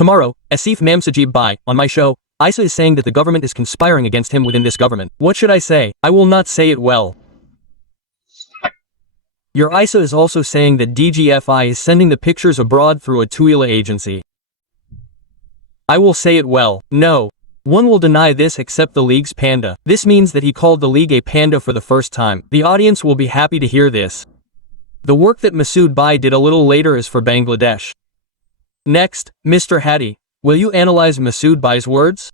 Tomorrow, Asif Mamsajib Bai, on my show, Isa is saying that the government is conspiring against him within this government. What should I say? I will not say it well. Your Isa is also saying that DGFI is sending the pictures abroad through a Tuila agency. I will say it well. No. One will deny this except the league's panda. This means that he called the league a panda for the first time. The audience will be happy to hear this. The work that Masood Bai did a little later is for Bangladesh. Next, Mr. Hadi, will you analyze Masood Bai's words?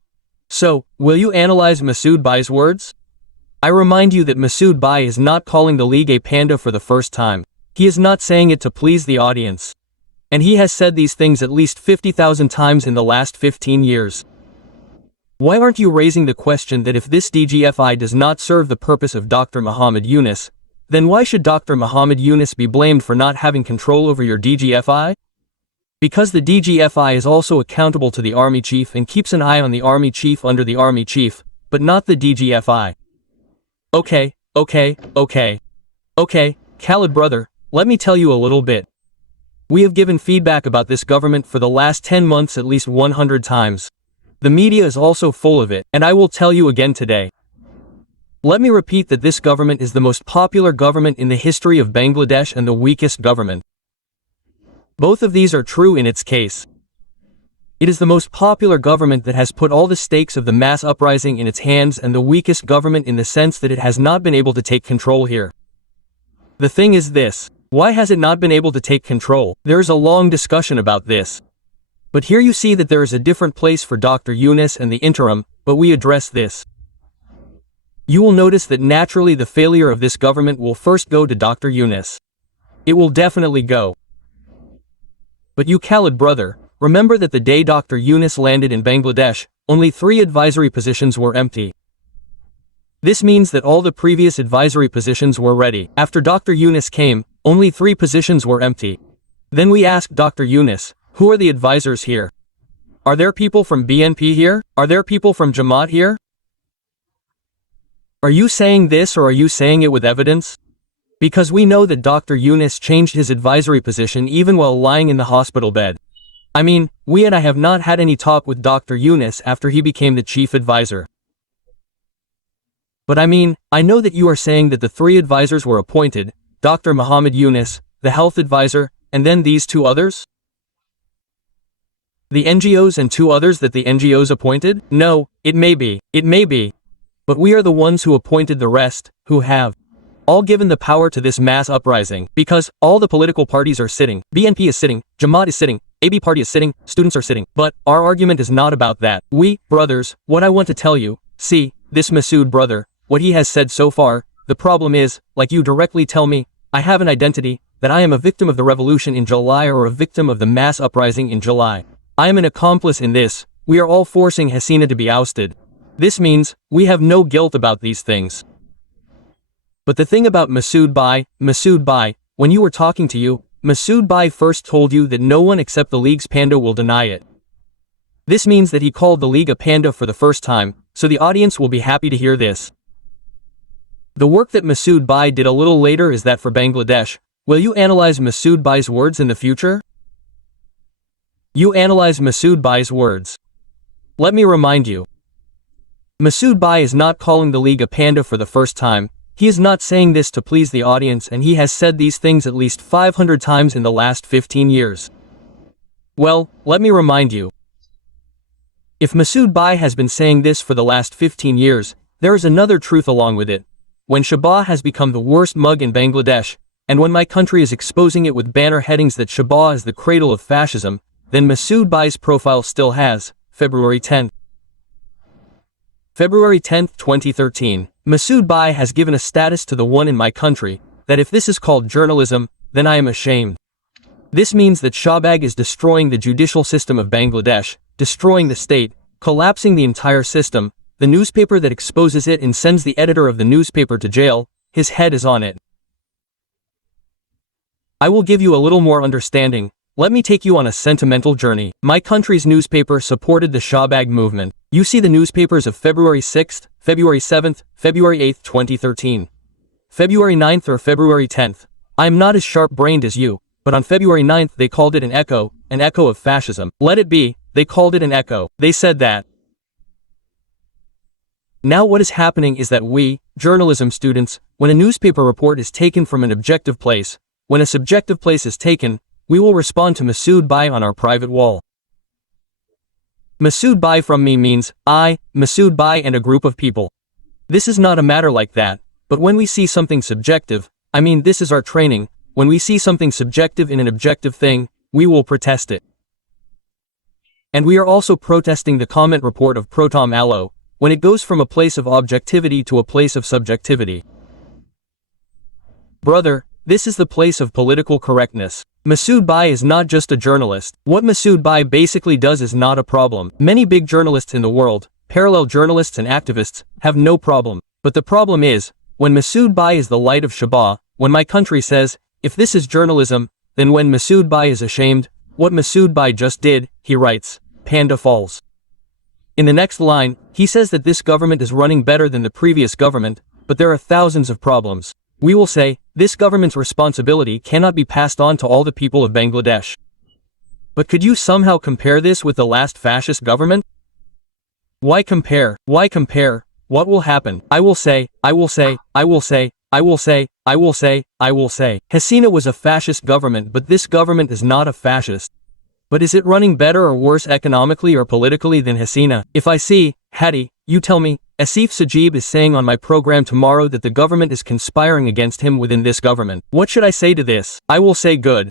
So, will you analyze Masood Bai's words? I remind you that Masood Bai is not calling the league a panda for the first time. He is not saying it to please the audience. And he has said these things at least 50,000 times in the last 15 years. Why aren't you raising the question that if this DGFI does not serve the purpose of Dr. Muhammad Yunus, then why should Dr. Muhammad Yunus be blamed for not having control over your DGFI? Because the DGFI is also accountable to the Army Chief and keeps an eye on the Army Chief under the Army Chief, but not the DGFI. Okay, Khalid brother, let me tell you a little bit. We have given feedback about this government for the last 10 months at least 100 times. The media is also full of it, and I will tell you again today. Let me repeat that this government is the most popular government in the history of Bangladesh and the weakest government. Both of these are true in its case. It is the most popular government that has put all the stakes of the mass uprising in its hands and the weakest government in the sense that it has not been able to take control here. The thing is this. Why has it not been able to take control? There is a long discussion about this. But here you see that there is a different place for Dr. Yunus and the interim, but we address this. You will notice that naturally the failure of this government will first go to Dr. Yunus. It will definitely go. But you Khalid brother, remember that the day Dr. Yunus landed in Bangladesh, only 3 advisory positions were empty. This means that all the previous advisory positions were ready. After Dr. Yunus came, only 3 positions were empty. Then we asked Dr. Yunus, who are the advisors here? Are there people from BNP here? Are there people from Jamaat here? Are you saying this or are you saying it with evidence? Because we know that Dr. Yunus changed his advisory position even while lying in the hospital bed. I mean, I have not had any talk with Dr. Yunus after he became the chief advisor. But I mean, I know that you are saying that the 3 advisors were appointed, Dr. Muhammad Yunus, the health advisor, and then these 2 others? The NGOs and 2 others that the NGOs appointed? No, it may be. But we are the ones who appointed the rest, who have all given the power to this mass uprising, because all the political parties are sitting, BNP is sitting, Jamaat is sitting, AB party is sitting, students are sitting. But our argument is not about that. We, brothers, what I want to tell you, see, this Masood brother, what he has said so far, the problem is, like you directly tell me, I have an identity, that I am a victim of the revolution in July or a victim of the mass uprising in July. I am an accomplice in this, we are all forcing Hasina to be ousted. This means, we have no guilt about these things. But the thing about Masood Bai, when you were talking to you, Masood Bai first told you that no one except the league's panda will deny it. This means that he called the league a panda for the first time, so the audience will be happy to hear this. The work that Masood Bai did a little later is that for Bangladesh. Will you analyze Masood Bai's words in the future? You analyze Masood Bai's words. Let me remind you. Masood Bai is not calling the league a panda for the first time. He is not saying this to please the audience, and he has said these things at least 500 times in the last 15 years. Well, let me remind you. If Masood Bai has been saying this for the last 15 years, there is another truth along with it. When Shabah has become the worst mug in Bangladesh, and when my country is exposing it with banner headings that Shabah is the cradle of fascism, then Masood Bai's profile still has, February 10, 2013, Masood Bai has given a status to the one in my country, that if this is called journalism, then I am ashamed. This means that Shahbag is destroying the judicial system of Bangladesh, destroying the state, collapsing the entire system, the newspaper that exposes it and sends the editor of the newspaper to jail, his head is on it. I will give you a little more understanding. Let me take you on a sentimental journey. My country's newspaper supported the Shahbag movement. You see the newspapers of February 6th, February 7th, February 8th, 2013. February 9th or February 10th. I am not as sharp-brained as you, but on February 9th they called it an echo of fascism. Let it be, They called it an echo. They said that. Now what is happening is that we, journalism students, when a newspaper report is taken from an objective place, when a subjective place is taken, we will respond to Masood Bhai on our private wall. Masood Bhai from me means, I, Masood Bhai and a group of people. This is not a matter like that, but when we see something subjective, I mean this is our training, when we see something subjective in an objective thing, we will protest it. And we are also protesting the comment report of Protom Allo, when it goes from a place of objectivity to a place of subjectivity. Brother, this is the place of political correctness. Masood Bhai is not just a journalist. What Masood Bhai basically does is not a problem. Many big journalists in the world, parallel journalists and activists, have no problem. But the problem is, when Masood Bhai is the light of Shabah, when my country says, if this is journalism, then when Masood Bhai is ashamed, what Masood Bhai just did, he writes, Panda falls. In the next line, he says that this government is running better than the previous government, but there are thousands of problems. We will say, this government's responsibility cannot be passed on to all the people of Bangladesh. But could you somehow compare this with the last fascist government? Why compare? Why compare? What will happen? I will say, I will say, I will say, I will say, I will say, I will say. Hasina was a fascist government, but this government is not a fascist. But is it running better or worse economically or politically than Hasina? If I see, Hadi, you tell me, Asif Sajib is saying on my program tomorrow that the government is conspiring against him within this government. What should I say to this? I will say good.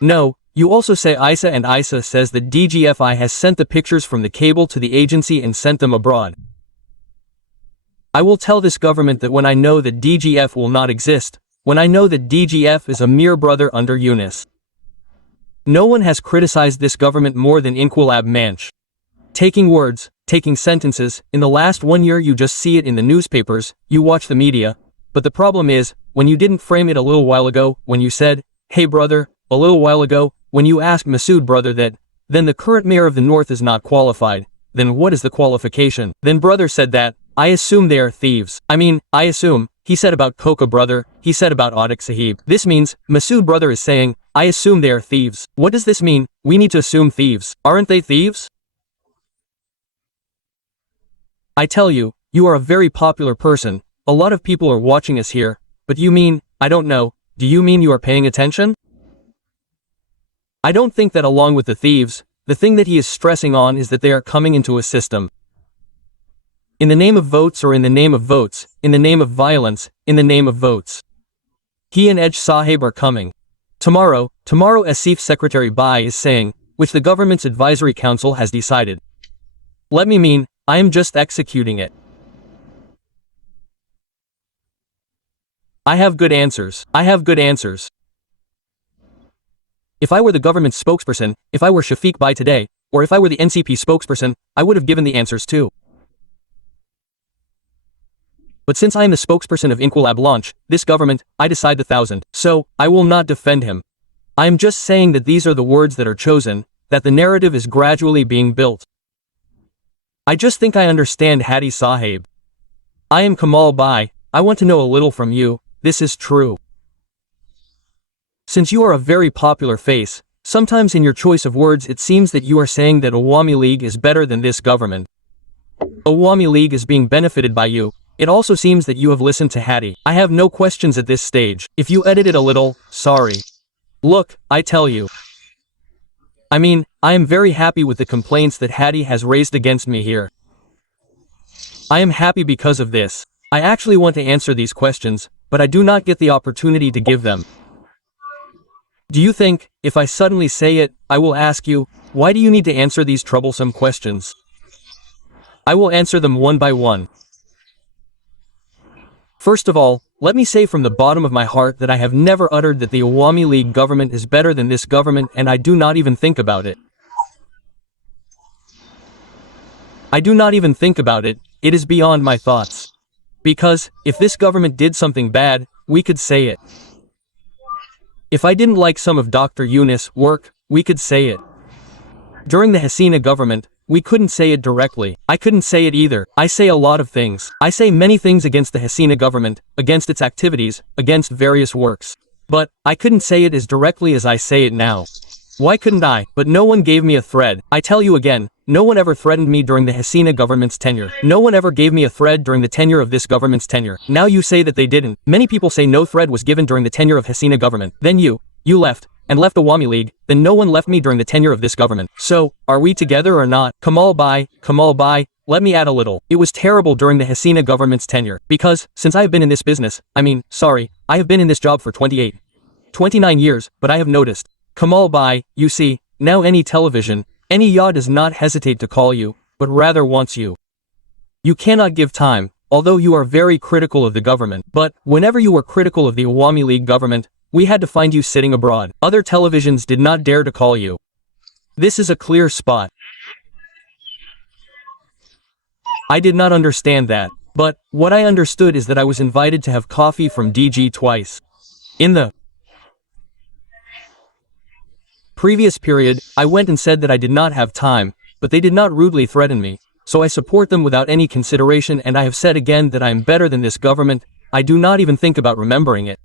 No, you also say Isa, and Isa says that DGFI has sent the pictures from the cable to the agency and sent them abroad. I will tell this government that when I know that DGF will not exist, when I know that DGF is a mere brother under Yunus. No one has criticized this government more than Inquilab Manch. Taking words, taking sentences, in the last 1 year you just see it in the newspapers, you watch the media, but the problem is, when you didn't frame it a little while ago, when you said, hey brother, a little while ago, when you asked Masood brother that, then the current mayor of the north is not qualified, then what is the qualification? Then brother said that, I assume they are thieves. I mean, I assume, he said about Coca brother, he said about Adik Sahib. This means, Masood brother is saying, I assume they are thieves. What does this mean? We need to assume thieves. Aren't they thieves? I tell you, you are a very popular person, a lot of people are watching us here, but you mean, I don't know, do you mean you are paying attention? I don't think that along with the thieves, the thing that he is stressing on is that they are coming into a system. In the name of votes or in the name of votes, in the name of violence, in the name of votes. He and Edge Sahib are coming. Tomorrow Asif Secretary Bhai is saying, which the government's advisory council has decided. Let me mean, I am just executing it. I have good answers. I have good answers. If I were the government spokesperson, if I were Shafiq Bhai today, or if I were the NCP spokesperson, I would have given the answers too. But since I am the spokesperson of Inquilab Launch, this government, I decide the thousand. So, I will not defend him. I am just saying that these are the words that are chosen, that the narrative is gradually being built. I just think I understand Hadi Sahib. I am Kamal Bhai, I want to know a little from you, this is true. Since you are a very popular face, sometimes in your choice of words it seems that you are saying that Awami League is better than this government. Awami League is being benefited by you. It also seems that you have listened to Hadi. I have no questions at this stage. If you edit it a little, sorry. Look, I tell you. I mean, I am very happy with the complaints that Hadi has raised against me here. I am happy because of this. I actually want to answer these questions, but I do not get the opportunity to give them. Do you think, if I suddenly say it, I will ask you, why do you need to answer these troublesome questions? I will answer them one by one. First of all, let me say from the bottom of my heart that I have never uttered that the Awami League government is better than this government, and I do not even think about it. I do not even think about it, it is beyond my thoughts. Because, if this government did something bad, we could say it. If I didn't like some of Dr. Yunus' work, we could say it. During the Hasina government, we couldn't say it directly. I couldn't say it either. I say a lot of things. I say many things against the Hasina government, against its activities, against various works. But, I couldn't say it as directly as I say it now. Why couldn't I? But no one gave me a thread. I tell you again, no one ever threatened me during the Hasina government's tenure. No one ever gave me a thread during the tenure of this government's tenure. Now you say that they didn't. Many people say no thread was given during the tenure of Hasina government. Then you left, and left the Awami League, then no one left me during the tenure of this government. So, are we together or not? Kamal Bhai, let me add a little. It was terrible during the Hasina government's tenure, because, since I have been in this business, I have been in this job for 29 years, but I have noticed. Kamal Bhai, you see, now any television, any yaw does not hesitate to call you, but rather wants you. You cannot give time, although you are very critical of the government, but, whenever you were critical of the Awami League government, we had to find you sitting abroad. Other televisions did not dare to call you. This is a clear spot. I did not understand that, but, what I understood is that I was invited to have coffee from DG twice. In the previous period, I went and said that I did not have time, but they did not rudely threaten me, so I support them without any consideration, and I have said again that I am better than this government. I do not even think about remembering it.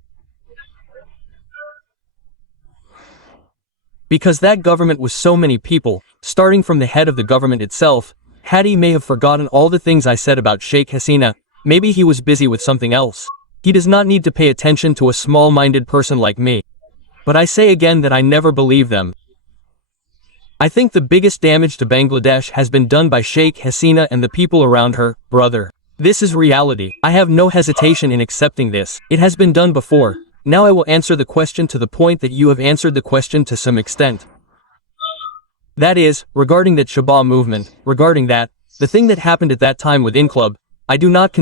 Because that government was so many people, starting from the head of the government itself. Hadi may have forgotten all the things I said about Sheikh Hasina. Maybe he was busy with something else. He does not need to pay attention to a small-minded person like me. But I say again that I never believe them. I think the biggest damage to Bangladesh has been done by Sheikh Hasina and the people around her, brother. This is reality. I have no hesitation in accepting this. It has been done before. Now I will answer the question to the point that you have answered the question to some extent. That is, regarding that Shabab movement, regarding that, the thing that happened at that time with Inclub, I do not